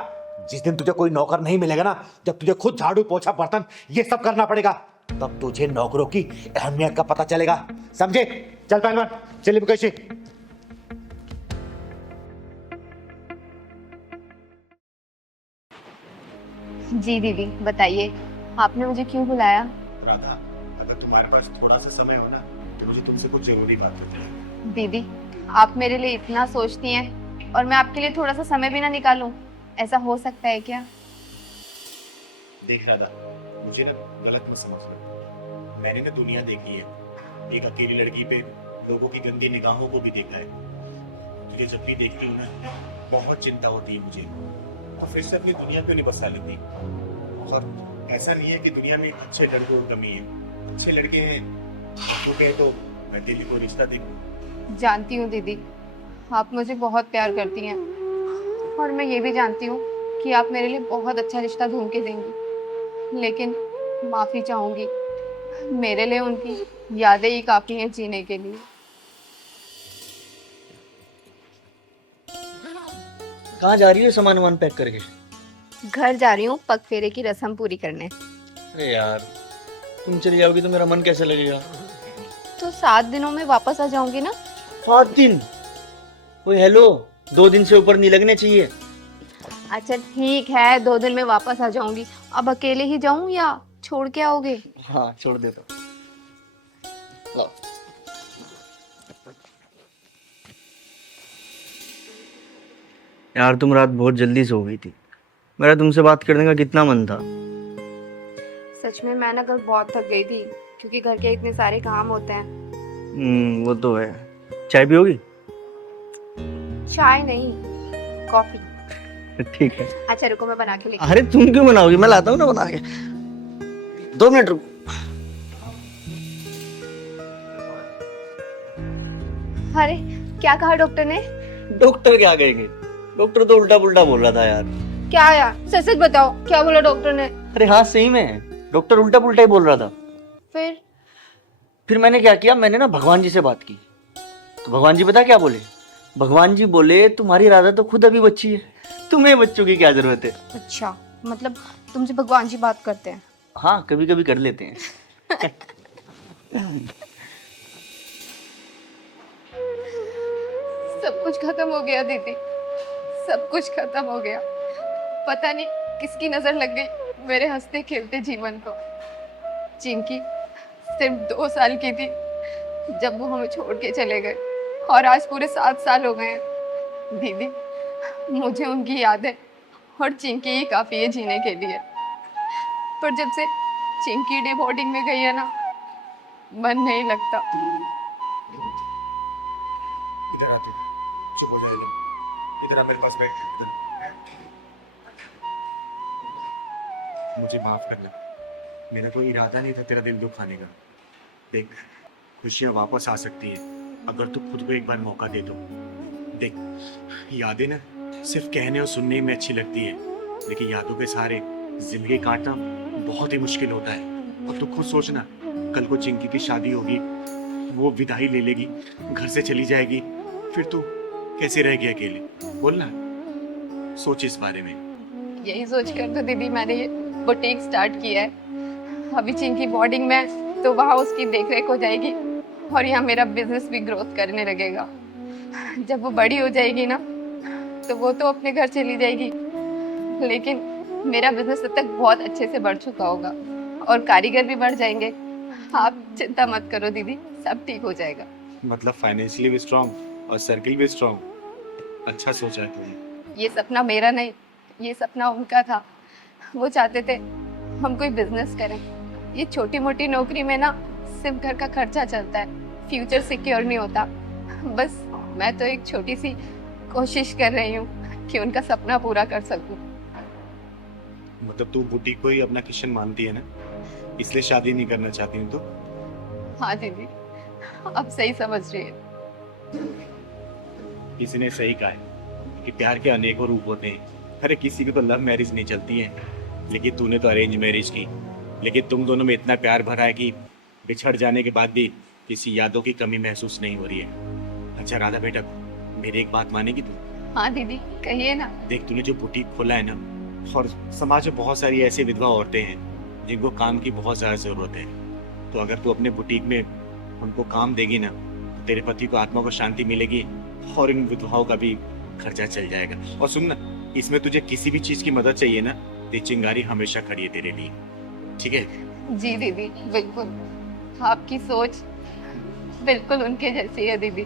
जिस दिन तुझे कोई नौकर नहीं मिलेगा ना, जब तुझे खुद झाड़ू पोछा बर्तन ये सब करना पड़ेगा, तब तुझे नौकरों की अहमियत का पता चलेगा, समझे? चल पहलवान, चलिए मुकेश जी। जी दीदी बताइए, आपने मुझे क्यों बुलाया? राधा, अगर तुम्हारे पास थोड़ा सा समय हो ना, तो मुझे तुमसे कुछ जरूरी बात करनी है। दीदी, आप मेरे लिए इतना सोचती हैं और मैं आपके लिए थोड़ा सा समय भी ना निकालूं, ऐसा हो सकता है क्या? देख राधा, मुझे ना गलत मत समझ लो, मैंने ना दुनिया देखी है, एक अकेली लड़की पे लोगों की गंदी निगाहों को भी देखा है। तुझे जब भी देखती हूँ ना, बहुत चिंता होती है मुझे, और फिर से अपनी दुनिया क्यों नहीं बसा लेती। और ऐसा नहीं है कि दुनिया में अच्छे लड़कों की कमी है, अच्छे लड़के हैं, तू कहे तो मैं तेरी को रिश्ता देखूं। जानती हूँ दीदी, आप मुझे बहुत प्यार करती हैं और मैं ये भी जानती हूँ कि आप मेरे लिए बहुत अच्छा रिश्ता ढूंढ के देंगी, लेकिन माफ़ी चाहूँगी, मेरे लिए उनकी यादें ही काफ़ी हैं जीने के लिए। कहाँ जा रही हो सामान वामान पैक करके? घर जा रही हूँ पग फेरे की रस्म पूरी करने। अरे यार, तुम चली जाओगी तो मेरा मन कैसे लगेगा? तो 7 दिनों में वापस आ जाऊंगी ना। 7 दिन? ओए हेलो, 2 दिन से ऊपर नहीं लगने चाहिए। अच्छा ठीक है, 2 दिन में वापस आ जाऊंगी। अब अकेले ही जाऊं या छोड़ के आओगे? हाँ छोड़ दे तो। लो। यार तुम रात बहुत जल्दी सो गई थी, मेरा तुमसे बात करने का कितना मन था। सच में मैं ना कल बहुत थक गई थी, क्योंकि घर के इतने सारे काम होते हैं। वो तो है। चाय पियोगी? चाय नहीं, कॉफी। ठीक है। अच्छा रुको, मैं बना के लेके। अरे तुम क्यों बनाओगी, मैं लाता हूँ ना बना के। 2 मिनट रुको। अरे क्या कहा डॉक्टर ने? डॉक्टर क्या कहेंगे, डॉक्टर तो उल्टा पुल्टा बोल रहा था यार। क्या यार, सच सच बताओ, क्या बोला डॉक्टर ने? अरे हाँ सही में, डॉक्टर उल्टा पुल्टा ही बोल रहा था। फिर मैंने क्या किया, मैंने ना भगवान जी से बात की, तो भगवान जी पता क्या बोले? भगवान जी बोले तुम्हारी राधा तो खुद अभी बच्ची है, तुम्हें बच्चों की क्या जरूरत है। अच्छा, मतलब तुमसे भगवान जी बात करते हैं? हाँ कभी कभी कर लेते हैं। सब कुछ खत्म हो गया दीदी, सब कुछ खत्म हो गया। पता नहीं किसकी नजर लग गई मेरे हंसते खेलते जीवन को, जिनकी सिर्फ 2 साल की थी, जब वो हमें छोड़ के चले गए, और आज पूरे 7 साल हो गए हैं। दीदी, मुझे उनकी यादें और चिंकी ही काफ़ी है जीने के लिए। पर जब से चिंकी डे बोर्डिंग में गई है ना, मन नहीं लगता। इधर आते, चुप हो जाए, इधर आ मेरे पास बैठ। मुझे माफ करना, मेरा कोई इरादा नहीं था तेरा दिल दुखाने का। देख, खुशियाँ वापस आ सकती हैं अगर तू खुद को एक बार मौका दे दो। देख, यादें ना सिर्फ कहने और सुनने में अच्छी लगती है, लेकिन यादों के सहारे जिंदगी काटना बहुत ही मुश्किल होता है। और तू खुद सोचना, कल को चिंकी की शादी होगी, वो विदाई ले लेगी, घर से चली जाएगी, फिर तू कैसे रहेगी अकेले? बोलना, सोच इस बारे में। यही सोच कर तो दीदी मैंने ये बुटीक स्टार्ट किया है। अभी चिंकी बोर्डिंग में है, तो वहाँ उसकी देखरेख हो जाएगी और यहाँ मेरा बिजनेस भी ग्रोथ करने लगेगा। जब वो बड़ी हो जाएगी ना, तो वो तो अपने घर चली जाएगी, लेकिन मेरा बिजनेस तब तक बहुत अच्छे से बढ़ चुका होगा और कारीगर भी बढ़ जाएंगे। आप चिंता मत करो दीदी, सब ठीक हो जाएगा। मतलब फाइनेंशियली भी स्ट्रांग और सर्किल भी स्ट्रांग। अच्छा सोचा है तुमने। ये सपना मेरा नहीं, ये सपना उनका था। वो चाहते थे हम कोई बिजनेस करें। ये छोटी मोटी नौकरी में ना सिर्फ घर का खर्चा चलता है, फ्यूचर सिक्योर नहीं होता। बस मैं तो एक छोटी सी कोशिश कर रही हूँ कि उनका सपना पूरा कर सकूं। मतलब तू बुटीक को ही अपना किशन मानती है ना, इसलिए शादी नहीं करना चाहती हूँ तो? हाँ दीदी, अब सही समझ रही है। किसी ने सही कहा है कि प्यार के अनेकों रूप होते हैं। अरे किसी की तो लव मैरिज नहीं चलती है, लेकिन तूने तो अरेंज मैरिज की। लेकिन तुम दोनों में इतना प्यार भरा है कि बिछड़ जाने के बाद भी किसी यादों की कमी महसूस नहीं हो रही है। अच्छा राधा बेटा, मेरी एक बात मानेगी तू? हाँ दीदी, कहिए ना। देख, तूने जो बुटीक खोला है ना, और समाज में बहुत सारी ऐसी विधवा औरतें हैं जिनको काम की बहुत ज़्यादा ज़रूरत है। तो अगर तू अपने बुटीक में उनको काम देगी ना, तो तेरे पति को आत्मा को शांति मिलेगी और इन विधवाओं का भी खर्चा चल जाएगा। और सुन ना, इसमें तुझे किसी भी चीज़ की मदद चाहिए ना, तो चिंगारी हमेशा खड़ी है तेरे लिए, ठीक है? जी दीदी, बिल्कुल। आपकी सोच बिल्कुल उनके जैसी है दीदी।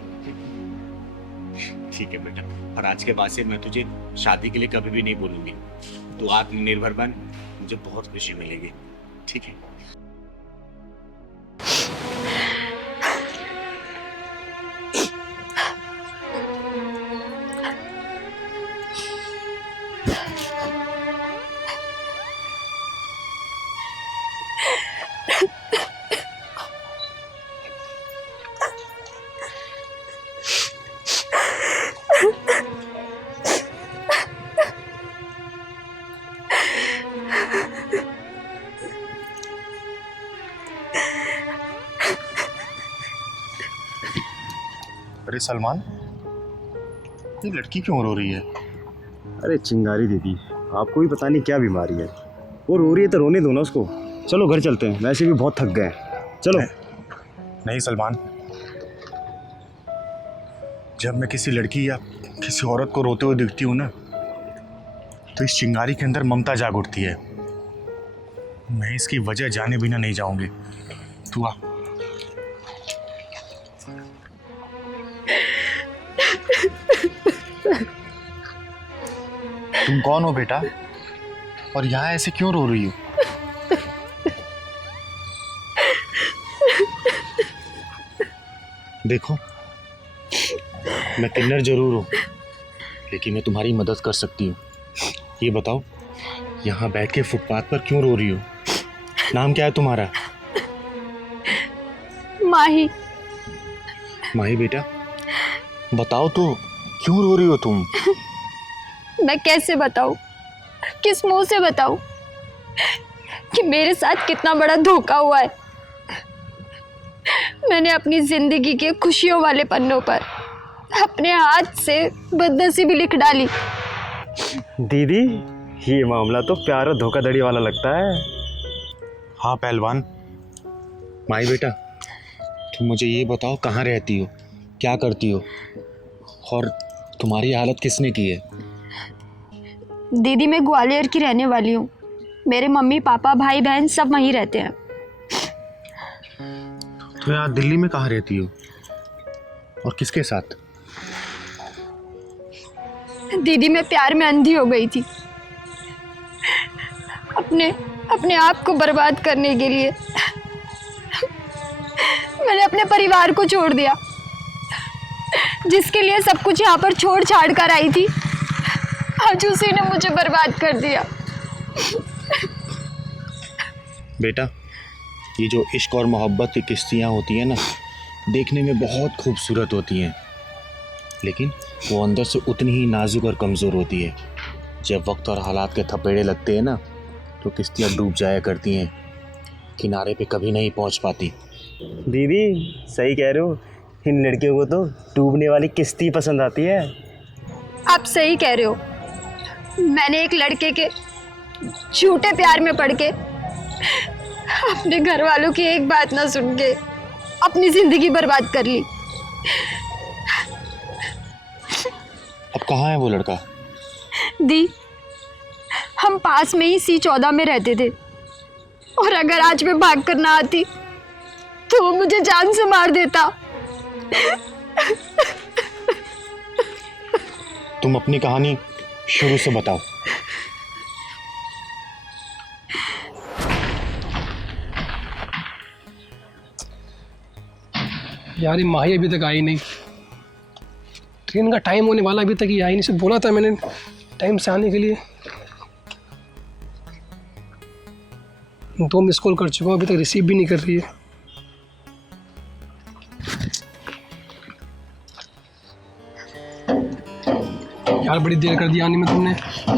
ठीक है बेटा, और आज के बाद से मैं तुझे शादी के लिए कभी भी नहीं बोलूंगी। तू आत्मनिर्भर बन, मुझे बहुत खुशी मिलेगी, ठीक है? अरे सलमान, ये लड़की क्यों रो रही है? अरे चिंगारी दीदी, आपको भी पता नहीं क्या बीमारी है। वो रो रही है तो रोने दो ना उसको। चलो घर चलते हैं, वैसे भी बहुत थक गए। चलो। नहीं सलमान, जब मैं किसी लड़की या किसी औरत को रोते हुए दिखती हूँ ना, तो इस चिंगारी के अंदर ममता जाग उठती है। मैं इसकी वजह जाने बिना नहीं जाऊंगी। तू आ। तुम कौन हो बेटा, और यहाँ ऐसे क्यों रो रही हो? देखो, मैं किन्नर जरूर हूँ, लेकिन मैं तुम्हारी मदद कर सकती हूँ। ये बताओ, यहाँ बैठ के फुटपाथ पर क्यों रो रही हो? नाम क्या है तुम्हारा? माही। माही बेटा, बताओ तो, क्यों रो रही हो तुम? मैं कैसे बताऊं, किस मुंह से बताऊं कि मेरे साथ कितना बड़ा धोखा हुआ है। मैंने अपनी जिंदगी के खुशियों वाले पन्नों पर अपने हाथ से बदनसीबी लिख डाली। दीदी, ये मामला तो प्यार और धोखाधड़ी वाला लगता है। हाँ पहलवान। माई बेटा, तुम मुझे ये बताओ, कहाँ रहती हो, क्या करती हो, और तुम्हारी हालत किसने की है? दीदी, मैं ग्वालियर की रहने वाली हूँ। मेरे मम्मी पापा भाई बहन सब वहीं रहते हैं। तो यार दिल्ली में कहाँ रहती हो और किसके साथ? दीदी मैं प्यार में अंधी हो गई थी। अपने आप को बर्बाद करने के लिए मैंने अपने परिवार को छोड़ दिया, जिसके लिए सब कुछ यहाँ पर छोड़ छाड़ कर आई थी। आज उसी ने मुझे बर्बाद कर दिया। बेटा, ये जो इश्क और मोहब्बत की किस्तियाँ होती हैं ना, देखने में बहुत खूबसूरत होती हैं, लेकिन वो अंदर से उतनी ही नाजुक और कमज़ोर होती है। जब वक्त और हालात के थपेड़े लगते हैं ना, तो किस्तियाँ डूब जाया करती हैं, किनारे पे कभी नहीं पहुंच पाती। दीदी सही कह रहे हो, इन लड़कियों को तो डूबने वाली किस्ती पसंद आती है। आप सही कह रहे हो। मैंने एक लड़के के झूठे प्यार में पड़ के अपने घर वालों की एक बात ना सुन के अपनी जिंदगी बर्बाद कर ली। अब कहाँ है वो लड़का? दी, हम पास में ही C14 में रहते थे, और अगर आज मैं भाग कर ना आती तो वो मुझे जान से मार देता। तुम अपनी कहानी शुरू से बताओ। यार ये माही अभी तक आई नहीं, ट्रेन का टाइम होने वाला, अभी तक ये आई नहीं। से बोला था मैंने टाइम से आने के लिए। 2 मिस कॉल कर चुका हूँ, अभी तक रिसीव भी नहीं कर रही है। यार बड़ी देर कर दी आने में तुमने।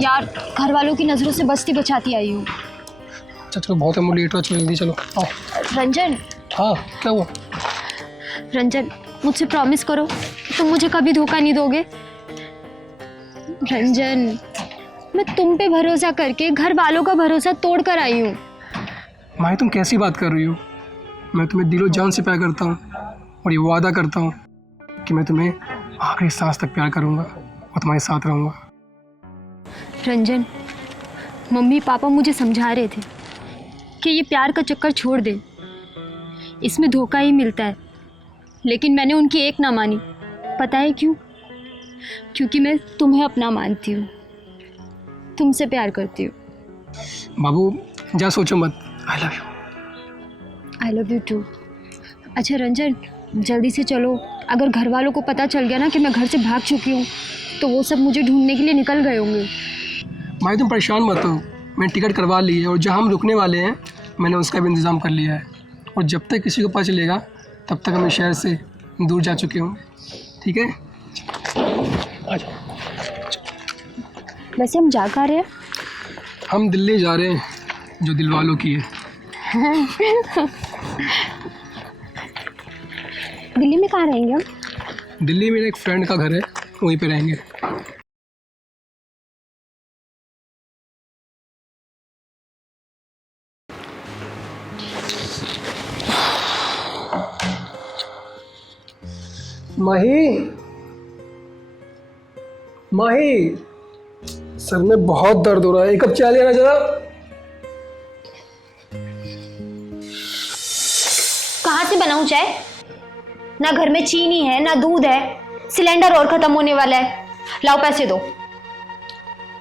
यार घर वालों की नज़रों से बचती बचाती आई हूँ। अच्छा चलो, बहुत है, लेट हो, चलो जल्दी चलो आओ। रंजन। हाँ क्या हुआ? रंजन मुझसे प्रॉमिस करो, तुम मुझे कभी धोखा नहीं दोगे। रंजन, मैं तुम पे भरोसा करके घर वालों का भरोसा तोड़ कर आई हूँ। माही तुम कैसी बात कर रही हो? मैं तुम्हें दिलो जान से प्यार करता हूँ, और ये वादा करता हूँ कि मैं तुम्हें आखिरी सांस तक प्यार करूँगा और तुम्हारे साथ रहूँगा। रंजन, मम्मी पापा मुझे समझा रहे थे कि ये प्यार का चक्कर छोड़ दे, इसमें धोखा ही मिलता है, लेकिन मैंने उनकी एक ना मानी। पता है क्यों? क्योंकि मैं तुम्हें अपना मानती हूँ, तुमसे प्यार करती हूँ। बाबू जा सोचो मत। I love you. I love you too. अच्छा रंजन, जल्दी से चलो, अगर घर वालों को पता चल गया ना कि मैं घर से भाग चुकी हूँ, तो वो सब मुझे ढूंढने के लिए निकल गए होंगे। भाई तुम परेशान मत हो, मैंने टिकट करवा ली है, और जहाँ हम रुकने वाले हैं मैंने उसका भी इंतज़ाम कर लिया है, और जब तक किसी को पता चलेगा तब तक हम इस शहर से दूर जा चुके होंगे। ठीक है, आ जाओ। वैसे हम जा कहाँ रहे हैं? हम दिल्ली जा रहे हैं, जो दिल वालों की है। दिल्ली में कहाँ रहेंगे हम? दिल्ली में एक फ्रेंड का घर है, वहीं पे रहेंगे। माही, माही, सर में बहुत दर्द हो रहा है, एक कप चाय लेना जरा। कहाँ से बनाऊं चाय? ना घर में चीनी है, ना दूध है, सिलेंडर और खत्म होने वाला है। लाओ पैसे दो।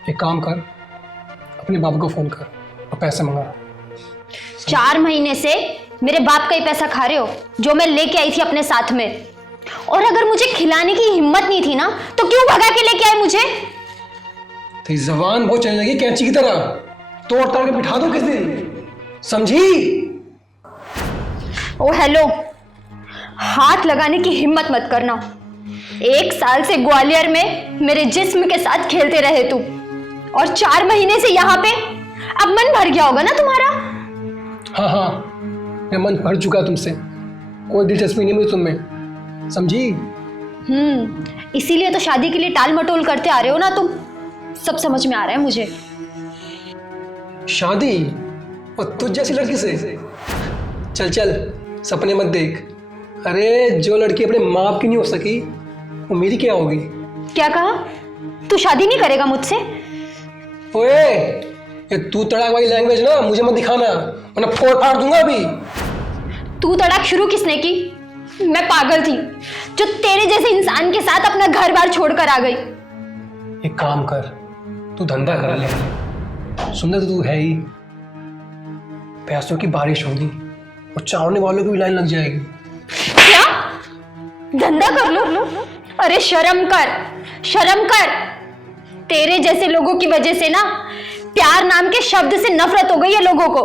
एक काम कर, अपने बाबू को फोन कर और पैसे मंगा। 4 महीने से मेरे बाप का ही पैसा खा रहे हो, जो मैं लेके आई थी अपने साथ में। और अगर मुझे खिलाने की हिम्मत नहीं थी ना, तो क्यों भगा के लेके आए मुझे? तेरी जबान बहुत चलने लगी कैंची की तरह, तोड़ तोड़ के बिठा दो किस दिन, समझी? ओ हेलो, हाथ लगाने की हिम्मत मत करना। 1 साल से ग्वालियर में मेरे जिस्म के साथ खेलते रहे तुम, और 4 महीने से यहाँ पे। अब मन भर गया होगा ना तुम्हारा? हाँ हाँ, मेरा मन भर चुका तुमसे, कोई दिलचस्पी नहीं मुझे तुममें, समझी? इसीलिए तो शादी के लिए टाल मटोल करते आ रहे हो ना तुम। सब समझ में आ रहा है मुझे। शादी? और तुझ जैसी लड़की से? चल चल, सपने मत देख। अरे जो लड़की अपने माँ बाप की नहीं हो सकी, वो मेरी क्या होगी? क्या कहा? तू शादी नहीं करेगा मुझसे? ओए, ये तू तड़ाक वाली लैंग्वेज ना मुझे मत दिखाना, वरना फोड़ फाड़ दूंगा अभी। तू तड़ाक शुरू किसने की? मैं पागल थी जो तेरे जैसे इंसान के साथ अपना घर बार छोड़कर आ गई। एक काम कर, तू धंधा कर ले। सुंदर तो तू है ही, पैसों की बारिश होगी और चावने वालों की भी लाइन लग जाएगी। क्या धंधा कर लो? अरे शर्म कर, शर्म कर। तेरे जैसे लोगों की वजह से ना प्यार नाम के शब्द से नफरत हो गई है लोगों को।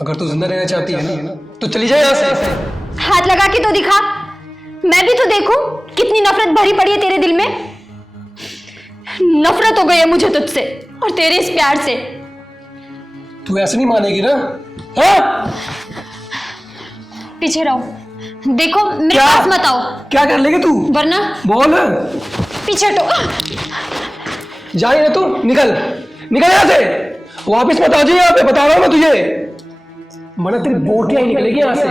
अगर तू जिंदा रहना चाहती है ना तो चली जाए यहाँ से। हाथ लगा के तो दिखा, मैं भी तो देखूं कितनी नफरत भरी पड़ी है तेरे दिल में। नफरत हो गई है मुझे तुझसे और तेरे इस प्यार से। तू ऐसे नहीं मानेगी ना? हाँ? पीछे रहो, देखो मेरे पास मत आओ। क्या कर लेगी तू? वरना बोल। पीछे हटो। जा रही ना तू? निकल निकल यहाँ से, वापिस मत आ जाइए यहाँ पे, बता रहा हूँ मैं तुझे, वरना तेरी बोटियां ही निकलेगी यहाँ से।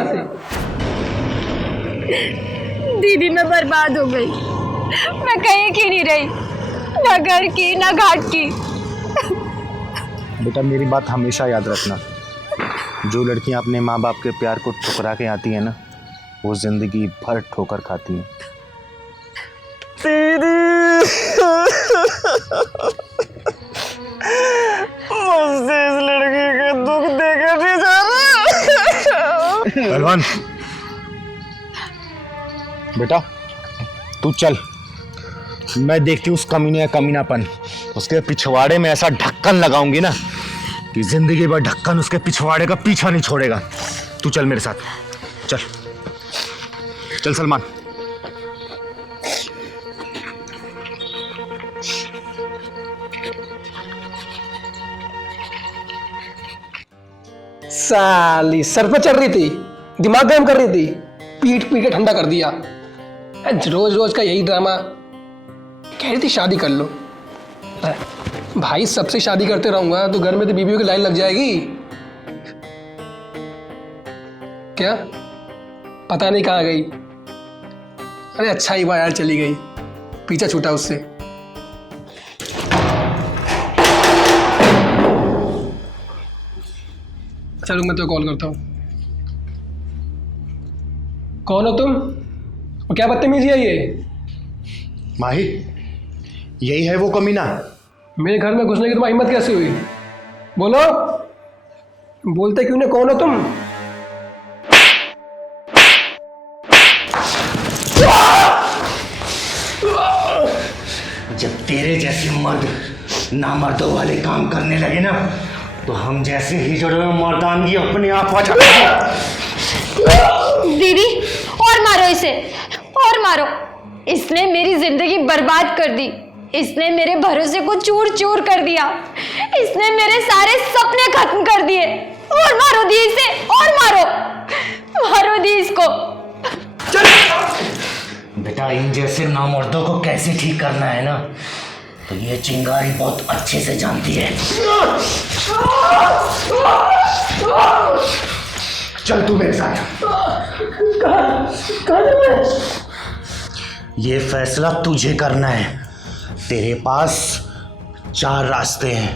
दीदी मैं बर्बाद हो गई, मैं कहीं की नहीं रही, ना घर की ना घाट की। बेटा मेरी बात हमेशा याद रखना, जो लड़कियां अपने माँ बाप के प्यार को ठुकरा के आती हैं ना, वो जिंदगी भर ठोकर खाती हैं। मुझसे इस लड़की के दुख देखे नहीं जा रहा। पहलवान बेटा तू चल, मैं देखती हूँ उस कमीने का कमीनापन, उसके पिछवाड़े में ऐसा ढक्कन लगाऊंगी ना कि जिंदगी भर ढक्कन उसके पिछवाड़े का पीछा नहीं छोड़ेगा। तू चल मेरे साथ, चल चल सलमान। साली सर पे चढ़ रही थी, दिमाग गर्म कर रही थी, पीट पीट के ठंडा कर दिया। रोज रोज का यही ड्रामा। कह रही थी शादी कर लो। भाई सबसे शादी करते रहूंगा तो घर में तो बीबियों की लाइन लग जाएगी। क्या पता नहीं कहाँ गई। अरे अच्छा ही हुआ यार चली गई, पीछा छूटा उससे। चलो मैं तो कॉल करता हूँ। कौन हो तुम और क्या बदतमीजी है ये? माही यही है वो कमीना। मेरे घर में घुसने की तुम्हारी हिम्मत कैसे हुई? बोलो, बोलते क्यों नहीं? कौन हो तुम? जब तेरे जैसे मर्द नामर्दों वाले काम करने लगे ना, तो हम जैसे हिजड़ों में मर्दानगी अपने आप आ जाती है। दीदी और मारो इसे, और मारो। इसने मेरी जिंदगी बर्बाद कर दी, इसने मेरे भरोसे को चूर चूर कर दिया, इसने मेरे सारे सपने खत्म कर दिए। और मारो दी इसे, और मारो, मारो दी इसको। बेटा इन जैसे नामर्दों को कैसे ठीक करना है ना, तो ये चिंगारी बहुत अच्छे से जानती है। चल तू मेरे साथ। ये फैसला तुझे करना है। तेरे पास 4 रास्ते हैं।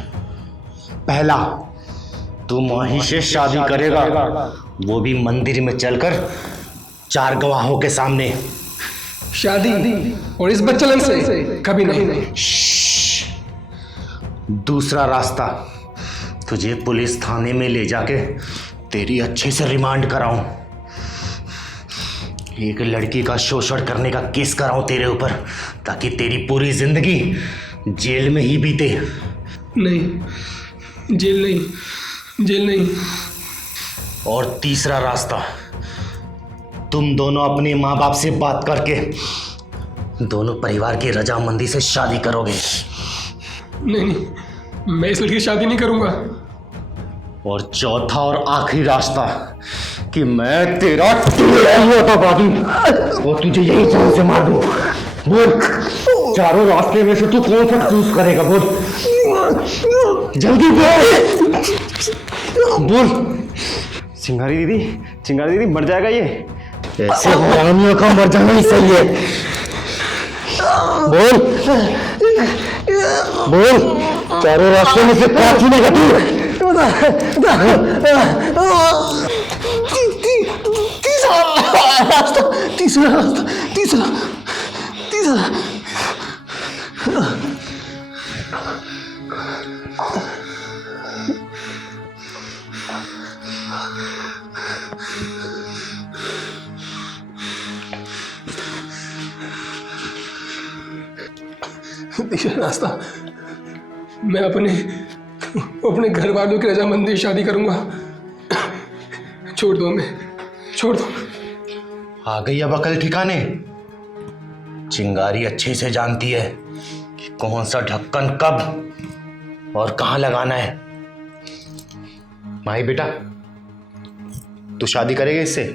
पहला, तू माही से शादी करेगा, वो भी मंदिर में चलकर 4 गवाहों के सामने। शादी और इस बच्चलन से कभी नहीं। दूसरा रास्ता, तुझे पुलिस थाने में ले जाके तेरी अच्छे से रिमांड कराऊं, एक लड़की का शोषण करने का केस कराऊं तेरे ऊपर, ताकि तेरी पूरी जिंदगी जेल में ही बीते। नहीं, जेल नहीं, जेल नहीं। और तीसरा रास्ता, तुम दोनों अपने माँ बाप से बात करके दोनों परिवार की रजामंदी से शादी करोगे। नहीं, मैं इस लड़की की शादी नहीं करूंगा। और चौथा और आखिरी रास्ता, कि मैं तेरा टुकड़ा हुआ था बाबू, और तुझे यही जान से मार दूं। बोल, चारों रास्ते में से तू कौन सा चूज करेगा? बोल जल्दी बोल, बोल। चिंगारी दीदी मर जाएगा ये? ऐसे हरामियों का मर जाना ही सही है। बोल बोल, चारों रास्ते में से क्या चुनेगा तू? तीसरा रास्ता, तीसरा रास्ता, तीसरा, तीसरा। तीसरा रास्ता, मैं अपने घर वालों की रजामंदी शादी करूंगा। छोड़ दो हमें, छोड़ दो। आ गई अब अकल ठिकाने। चिंगारी अच्छे से जानती है कि कौन सा ढक्कन कब और कहां लगाना है। माही बेटा, तू शादी करेगा इससे?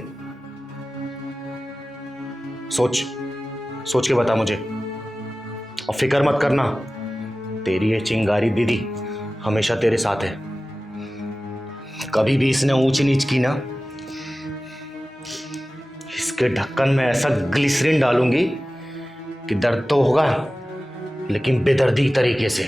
सोच सोच के बता मुझे, और फिक्र मत करना, तेरी ये चिंगारी दीदी हमेशा तेरे साथ है। कभी भी इसने ऊंच नीच की ना, इसके ढक्कन में ऐसा ग्लिसरीन डालूंगी कि दर्द तो होगा लेकिन बेदर्दी तरीके से।